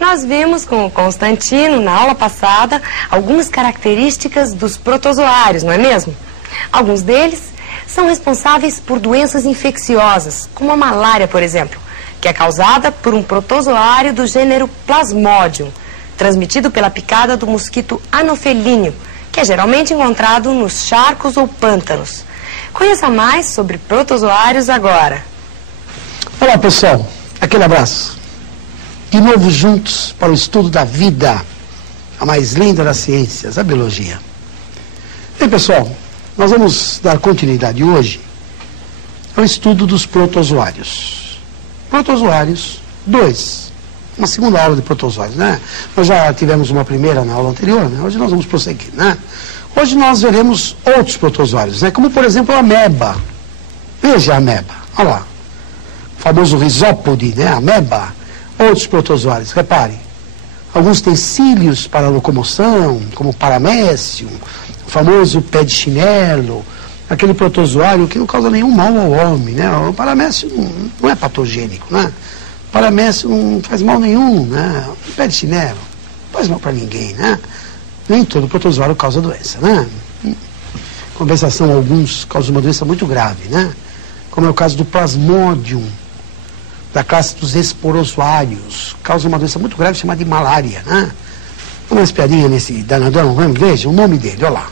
Nós vimos com o Constantino, na aula passada, algumas características dos protozoários, não é mesmo? Alguns deles são responsáveis por doenças infecciosas, como a malária, por exemplo, que é causada por um protozoário do gênero Plasmodium, transmitido pela picada do mosquito Anopheline, que é geralmente encontrado nos charcos ou pântanos. Conheça mais sobre protozoários agora. Olá, pessoal. Aquele abraço. De novo juntos para o estudo da vida, a mais linda das ciências, a biologia. Bem, pessoal, nós vamos dar continuidade hoje ao estudo dos protozoários. Protozoários 2. Uma segunda aula de protozoários, né? Nós já tivemos uma primeira na aula anterior, né? Hoje nós vamos prosseguir, né? Hoje nós veremos outros protozoários, né? Como, por exemplo, a ameba. Veja a ameba, olha lá. O famoso risópode, né? A ameba. Outros protozoários, reparem. Alguns têm cílios para locomoção, como o paramécio, o famoso pé de chinelo, aquele protozoário que não causa nenhum mal ao homem, né? O paramécio não é patogênico, né? O paramécio não faz mal nenhum, né? O pé de chinelo não faz mal para ninguém, né? Nem todo protozoário causa doença, né? Em compensação, alguns causam uma doença muito grave, né? Como é o caso do Plasmodium, da classe dos esporozoários, causa uma doença muito grave chamada de malária, né? Uma espiadinha nesse danadão, vamos ver, veja o nome dele, olha lá.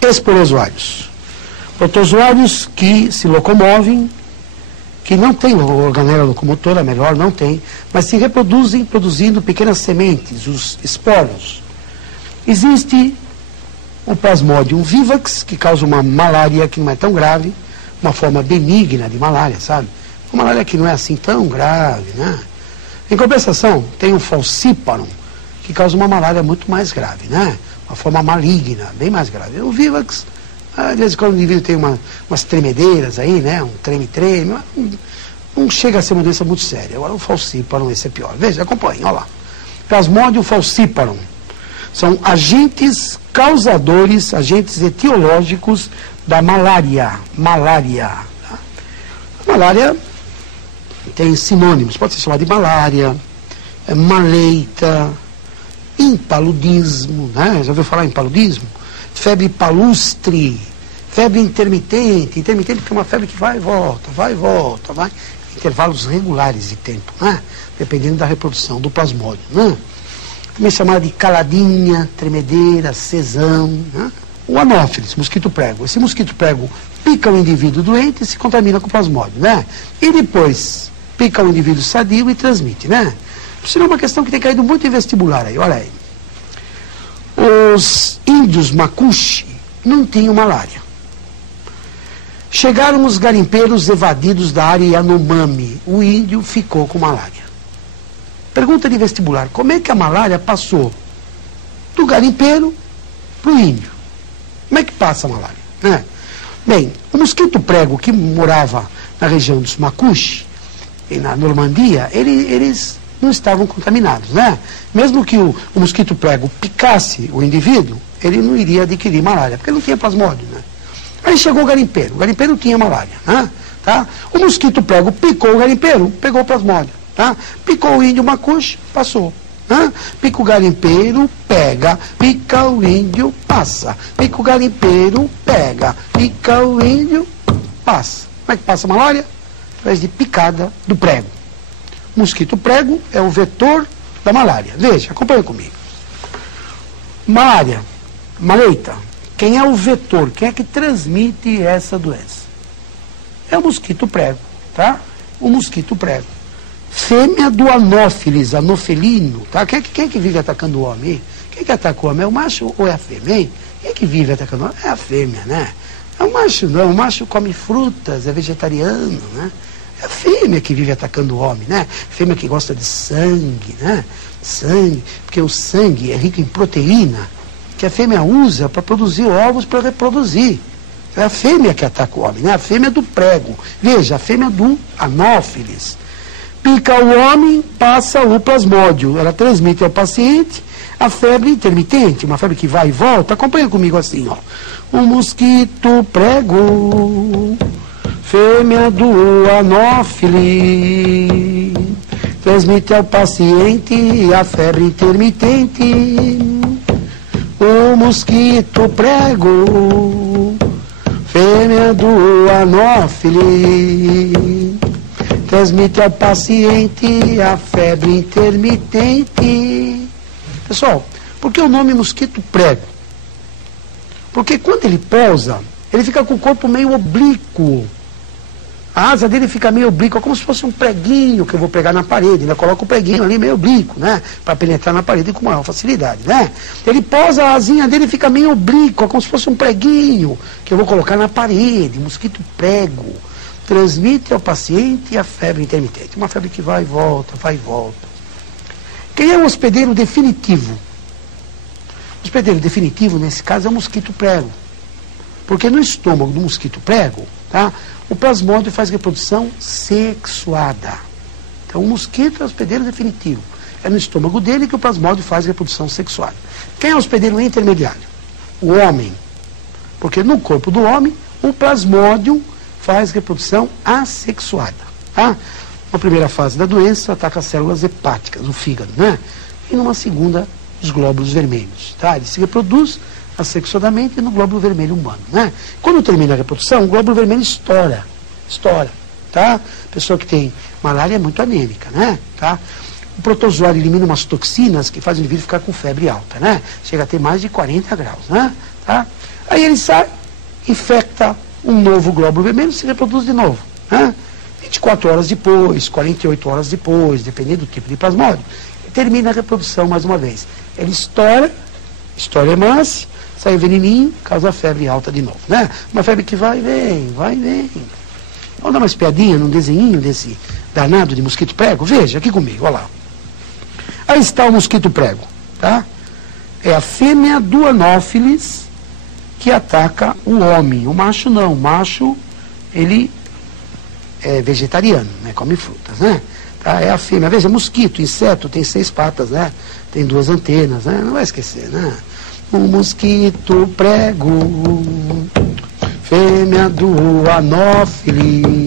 Esporozoários. Protozoários que se locomovem, que não têm organela locomotora, melhor, não tem, mas se reproduzem produzindo pequenas sementes, os esporos. Existe o Plasmodium vivax, que causa uma malária que não é tão grave, uma forma benigna de malária, sabe? Uma malária que não é assim tão grave, né? Em compensação, tem o Falciparum, que causa uma malária muito mais grave, né? Uma forma maligna, bem mais grave. O Vivax, de vez em quando o indivíduo tem umas tremedeiras aí, né? Um treme-treme, não chega a ser uma doença muito séria. Agora o Falciparum, esse é pior. Veja, acompanhe, olha lá. Plasmodium falciparum. São agentes causadores, agentes etiológicos da malária. Malária. A malária tem sinônimos, pode ser chamada de malária, maleita, impaludismo, né? Já ouviu falar em paludismo? Febre palustre, febre intermitente. Intermitente porque é uma febre que vai e volta, vai, intervalos regulares de tempo, né? Dependendo da reprodução do plasmódio, né? Também chamada de caladinha, tremedeira, cesão, né? O anófeles, mosquito prego. Esse mosquito prego pica o indivíduo doente e se contamina com o plasmódio, né? E depois pica o indivíduo sadio e transmite, né? Isso é uma questão que tem caído muito em vestibular aí, olha aí. Os índios Macuxi não tinham malária. Chegaram os garimpeiros evadidos da área Yanomami. O índio ficou com malária. Pergunta de vestibular, como é que a malária passou do garimpeiro para o índio? Como é que passa a malária, né? Bem, o mosquito prego que morava na região dos Macuxi, na Normandia, eles não estavam contaminados, né? Mesmo que o mosquito prego picasse o indivíduo, ele não iria adquirir malária, porque ele não tinha plasmódio, né? Aí chegou o garimpeiro tinha malária, né? Tá? O mosquito prego picou o garimpeiro, pegou o plasmódio, tá? Picou o índio Macuxi, passou. Pica o garimpeiro, pega, pica o índio, passa. Pica o garimpeiro, pega, pica o índio, passa. Como é que passa a malária? Através de picada do prego. O mosquito prego é o vetor da malária. Veja, acompanha comigo. Malária, maleita. Quem é o vetor? Quem é que transmite essa doença? É o mosquito prego, tá? O mosquito prego. Fêmea do anófeles, anofelino, tá? Quem é que vive atacando o homem? Quem é que ataca o homem? É o macho ou é a fêmea, hein? Quem é que vive atacando o homem? É a fêmea, né? É o macho, não. O macho come frutas, é vegetariano, né? É a fêmea que vive atacando o homem, né? Fêmea que gosta de sangue, né? Sangue, porque o sangue é rico em proteína, que a fêmea usa para produzir ovos para reproduzir. É a fêmea que ataca o homem, né? A fêmea do prego. Veja, a fêmea do anófeles. Pica o homem, passa o plasmódio. Ela transmite ao paciente a febre intermitente, uma febre que vai e volta. Acompanha comigo assim, ó. O mosquito prego, fêmea do anófeles, transmite ao paciente a febre intermitente, o mosquito prego, fêmea do anófile, transmite ao paciente a febre intermitente. Pessoal, por que o nome mosquito prego? Porque quando ele pousa, ele fica com o corpo meio oblíquo. A asa dele fica meio oblíqua, como se fosse um preguinho que eu vou pregar na parede, né? Coloca o preguinho ali meio oblíquo, né? Para penetrar na parede com maior facilidade, né? Ele pousa, a asinha dele fica meio oblíqua, como se fosse um preguinho que eu vou colocar na parede. Mosquito prego transmite ao paciente a febre intermitente. Uma febre que vai e volta, vai e volta. Quem é o hospedeiro definitivo? O hospedeiro definitivo, nesse caso, é o mosquito prego. Porque no estômago do mosquito prego, tá? O plasmódio faz reprodução sexuada. Então o mosquito é o hospedeiro definitivo. É no estômago dele que o plasmódio faz reprodução sexuada. Quem é o hospedeiro intermediário? O homem. Porque no corpo do homem, o plasmódio faz reprodução assexuada. Tá? Na primeira fase da doença, ataca as células hepáticas, o fígado, né? E numa segunda, os glóbulos vermelhos. Tá? Ele se reproduz assexuadamente no glóbulo vermelho humano, né? Quando termina a reprodução, o glóbulo vermelho estoura, tá? Pessoa que tem malária é muito anêmica, né? Tá? O protozoário elimina umas toxinas que fazem o indivíduo ficar com febre alta, né? Chega a ter mais de 40 graus, né? Tá? Aí ele sai, infecta um novo glóbulo vermelho e se reproduz de novo, né? 24 horas depois, 48 horas depois, dependendo do tipo de plasmódio, termina a reprodução mais uma vez. Ele estoura hemácia, sai o veneninho, causa febre alta de novo, né? Uma febre que vai e vem, vai e vem. Vamos dar uma espiadinha num desenhinho desse danado de mosquito prego? Veja, aqui comigo, olha lá. Aí está o mosquito prego, tá? É a fêmea do anófilis que ataca o homem. O macho não, o macho, ele é vegetariano, né? Come frutas, né? Tá? É a fêmea, veja, mosquito, inseto, tem 6 patas, né? Tem 2 antenas, né? Não vai esquecer, né? O mosquito prego, fêmea do anófile,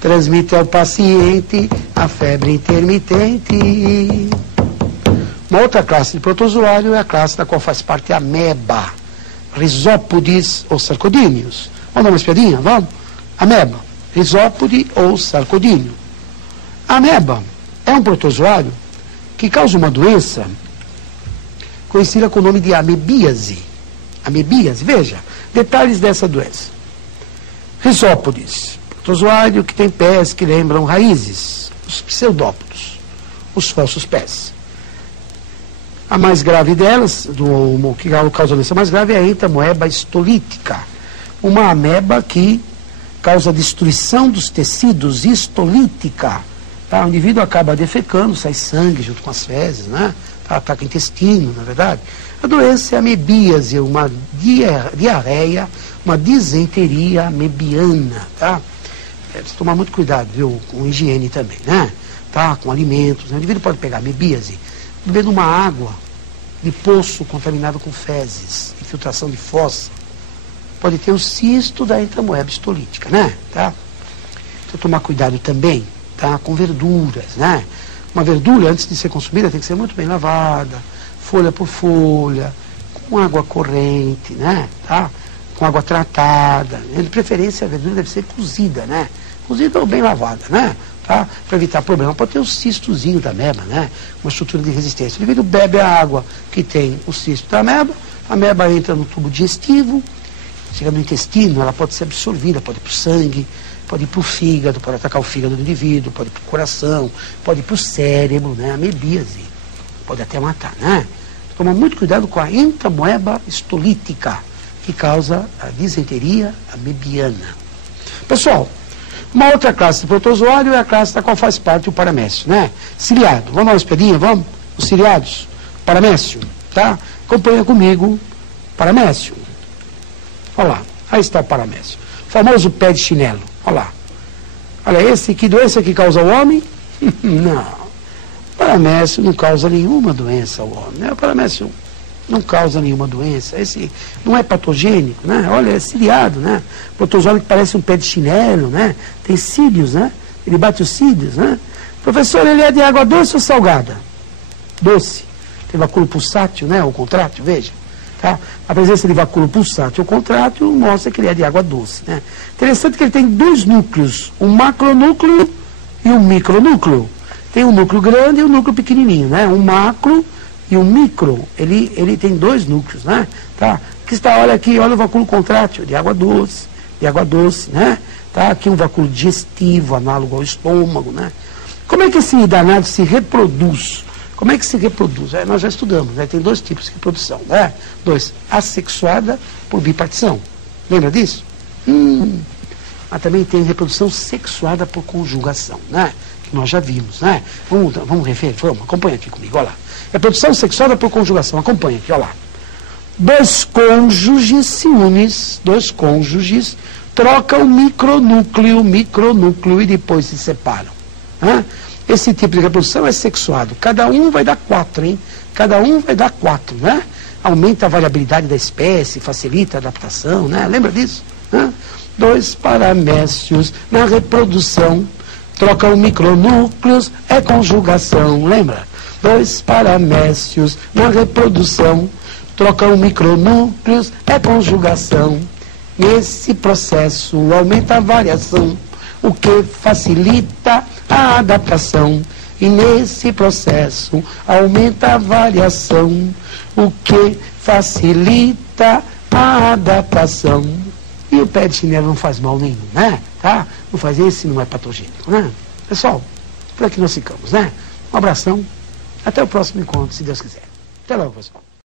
transmite ao paciente a febre intermitente. Uma outra classe de protozoário é a classe da qual faz parte a ameba, Rhizopodis ou Sarcodíneos. Vamos dar uma espiadinha? Vamos? Ameba, Rhizopode ou Sarcodíneo. A ameba é um protozoário que causa uma doença conhecida com o nome de amebíase. Amebíase, veja, detalhes dessa doença. Rhizopodis, protozoário que tem pés que lembram raízes, os pseudópodos, os falsos pés. A mais grave delas, que causa a doença mais grave, é a entamoeba histolítica, uma ameba que causa destruição dos tecidos, histolítica. Tá? O indivíduo acaba defecando, sai sangue junto com as fezes, né? Ataca o intestino, na verdade. A doença é a amebíase, uma diarreia, uma disenteria amebiana, tá? Precisa tomar muito cuidado, viu? Com higiene também, né? Tá? Com alimentos, né? O indivíduo pode pegar amebíase bebendo uma água de poço contaminado com fezes, infiltração de fossa. Pode ter o cisto da entamoeba histolítica, né? Tá? Precisa tomar cuidado também, tá? Com verduras, né? Uma verdura, antes de ser consumida, tem que ser muito bem lavada, folha por folha, com água corrente, né? Tá? Com água tratada. De preferência, a verdura deve ser cozida, né? Cozida ou bem lavada, né? Tá? Para evitar problema. Pode ter o cistozinho da ameba, né? Uma estrutura de resistência. O indivíduo bebe a água que tem o cisto da ameba, a ameba entra no tubo digestivo, chega no intestino, ela pode ser absorvida, pode ir para o sangue, pode ir para o fígado, pode atacar o fígado do indivíduo, pode ir para o coração, pode ir para o cérebro, né? A amebíase. Pode até matar, né? Toma muito cuidado com a entamoeba histolítica, que causa a disenteria amebiana. Pessoal, uma outra classe de protozoário é a classe da qual faz parte o paramécio, né? Ciliado. Vamos dar uma espiadinha, vamos? Os ciliados. Paramécio, tá? Acompanha comigo. Paramécio. Olha lá. Aí está o paramécio. O famoso pé de chinelo. Olha lá. Olha esse, que doença que causa o homem? Não. O paramécio não causa nenhuma doença ao homem, né? O paramécio não causa nenhuma doença. Esse não é patogênico, né? Olha, é ciliado, né? Protozoário que parece um pé de chinelo, né? Tem cílios, né? ele bate os cílios, né? Professor, ele é de água doce ou salgada? Doce. Tem vacúolo pulsátil, né? Ou contrátil, veja. Tá? A presença de vacúolo pulsátil ou contrátil mostra que ele é de água doce, né? Interessante que ele tem dois núcleos, um macronúcleo e um micronúcleo. Tem um núcleo grande e um núcleo pequenininho, né? Um macro e um micro. Ele tem dois núcleos, né? Tá? Aqui está, olha aqui, olha o vacúolo contrátil, de água doce, né? Tá? Aqui um vacúolo digestivo, análogo ao estômago, né? Como é que esse danado se reproduz? Como é que se reproduz? Nós já estudamos, né? Tem dois tipos de reprodução, né? Dois, assexuada por bipartição. Lembra disso? Mas também tem reprodução sexuada por conjugação, né? Que nós já vimos, né? Vamos referir, acompanha aqui comigo, olha lá. Reprodução sexuada por conjugação, acompanha aqui, olha lá. Dois cônjuges se unem, dois cônjuges trocam micronúcleo e depois se separam. Né? Esse tipo de reprodução é sexuado. Cada um vai dar 4, hein? Cada um vai dar 4, né? Aumenta a variabilidade da espécie, facilita a adaptação, né? Lembra disso? Né? Dois paramécios na reprodução trocam micronúcleos, é conjugação, lembra? Dois paramécios na reprodução trocam micronúcleos, é conjugação. Nesse processo aumenta a variação, o que facilita a adaptação. E nesse processo aumenta a variação, o que facilita a adaptação. E o pé de chinelo não faz mal nenhum, né? Tá? Não faz esse, não é patogênico, né? Pessoal, por aqui nós ficamos, né? Um abração, até o próximo encontro, se Deus quiser. Até logo, pessoal.